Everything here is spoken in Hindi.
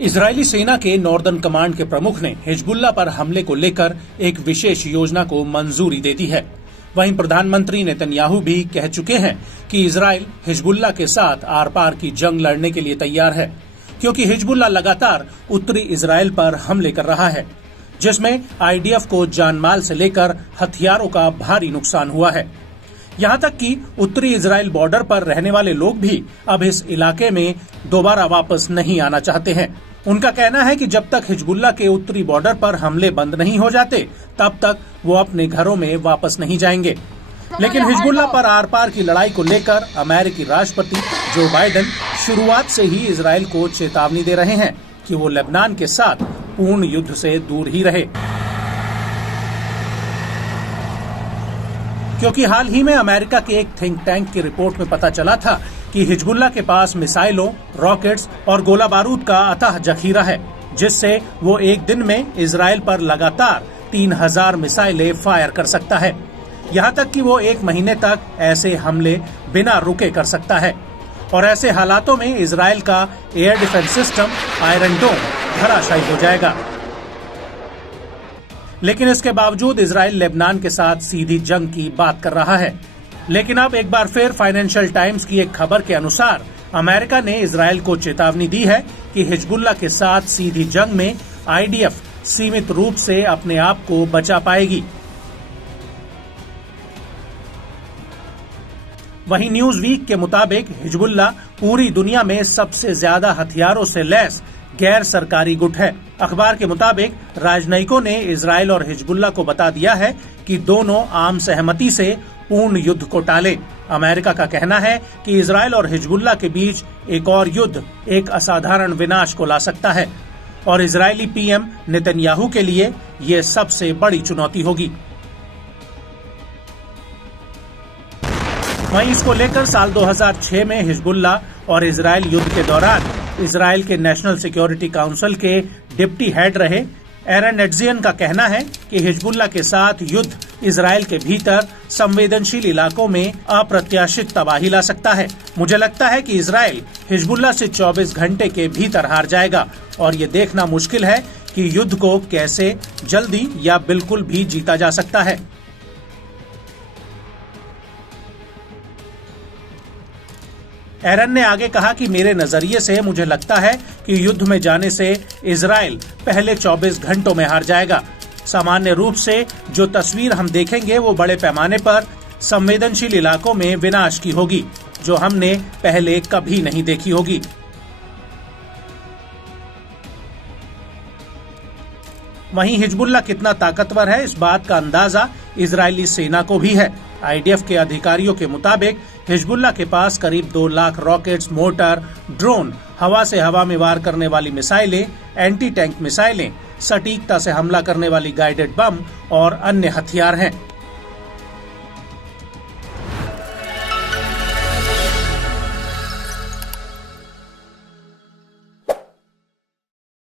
इजरायली सेना के नॉर्दर्न कमांड के प्रमुख ने हिजबुल्लाह पर हमले को लेकर एक विशेष योजना को मंजूरी दे दी है। वहीं प्रधानमंत्री नेतन्याहू भी कह चुके हैं कि इजरायल हिजबुल्लाह के साथ आर पार की जंग लड़ने के लिए तैयार है, क्योंकि हिजबुल्लाह लगातार उत्तरी इजरायल पर हमले कर रहा है, जिसमें आईडीएफ को जानमाल से लेकर हथियारों का भारी नुकसान हुआ है। यहाँ तक कि उत्तरी इजरायल बॉर्डर पर रहने वाले लोग भी अब इस इलाके में दोबारा वापस नहीं आना चाहते हैं। उनका कहना है कि जब तक हिजबुल्लाह के उत्तरी बॉर्डर पर हमले बंद नहीं हो जाते, तब तक वो अपने घरों में वापस नहीं जाएंगे। लेकिन हिजबुल्लाह पर आर पार की लड़ाई को लेकर अमेरिकी राष्ट्रपति जो बाइडेन शुरुआत से ही इजरायल को चेतावनी दे रहे हैं कि वो लेबनान के साथ पूर्ण युद्ध से दूर ही रहे, क्योंकि हाल ही में अमेरिका के एक थिंक टैंक की रिपोर्ट में पता चला था कि हिजबुल्लाह के पास मिसाइलों, रॉकेट्स और गोला बारूद का अथाह जखीरा है, जिससे वो एक दिन में इजरायल पर लगातार 3000 मिसाइलें फायर कर सकता है। यहाँ तक कि वो एक महीने तक ऐसे हमले बिना रुके कर सकता है और ऐसे हालातों में इजरायल का एयर डिफेंस सिस्टम आयरन डोम धराशायी हो जाएगा। लेकिन इसके बावजूद इजरायल लेबनान के साथ सीधी जंग की बात कर रहा है। लेकिन अब एक बार फिर फाइनेंशियल टाइम्स की एक खबर के अनुसार अमेरिका ने इजरायल को चेतावनी दी है कि हिजबुल्लाह के साथ सीधी जंग में आईडीएफ सीमित रूप से अपने आप को बचा पाएगी। वहीं न्यूज वीक के मुताबिक हिजबुल्लाह पूरी दुनिया में सबसे ज्यादा हथियारों से लैस गैर सरकारी गुट है। अखबार के मुताबिक राजनयिकों ने इजरायल और हिजबुल्लाह को बता दिया है कि दोनों आम सहमति से पूर्ण युद्ध को टालें। अमेरिका का कहना है कि इजरायल और हिजबुल्लाह के बीच एक और युद्ध एक असाधारण विनाश को ला सकता है और इजरायली पीएम नेतन्याहू के लिए ये सबसे बड़ी चुनौती होगी। वहीं इसको लेकर साल 2006 में हिजबुल्लाह और इजरायल युद्ध के दौरान इजरायल के नेशनल सिक्योरिटी काउंसिल के डिप्टी हेड रहे एरन एट्जियन का कहना है कि हिजबुल्लाह के साथ युद्ध इजरायल के भीतर संवेदनशील इलाकों में अप्रत्याशित तबाही ला सकता है। मुझे लगता है कि इजरायल हिजबुल्लाह से 24 घंटे के भीतर हार जाएगा और ये देखना मुश्किल है कि युद्ध को कैसे जल्दी या बिल्कुल भी जीता जा सकता है। एरन ने आगे कहा कि मेरे नजरिए से मुझे लगता है कि युद्ध में जाने से इजरायल पहले 24 घंटों में हार जाएगा। सामान्य रूप से जो तस्वीर हम देखेंगे वो बड़े पैमाने पर संवेदनशील इलाकों में विनाश की होगी, जो हमने पहले कभी नहीं देखी होगी। वहीं हिजबुल्लाह कितना ताकतवर है, इस बात का अंदाजा इजरायली सेना को भी है। आईडीएफ के अधिकारियों के मुताबिक हिजबुल्लाह के पास करीब 2 लाख रॉकेट्स, मोटर, ड्रोन, हवा से हवा में वार करने वाली मिसाइलें, एंटी टैंक मिसाइलें, सटीकता से हमला करने वाली गाइडेड बम और अन्य हथियार हैं।